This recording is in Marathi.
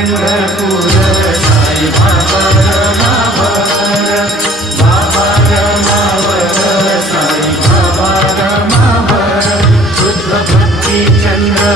पंढरपूर साई बाबा रमावर, बाबा रमावर साई बाबा रमावर, शुद्ध भक्ती चंद्र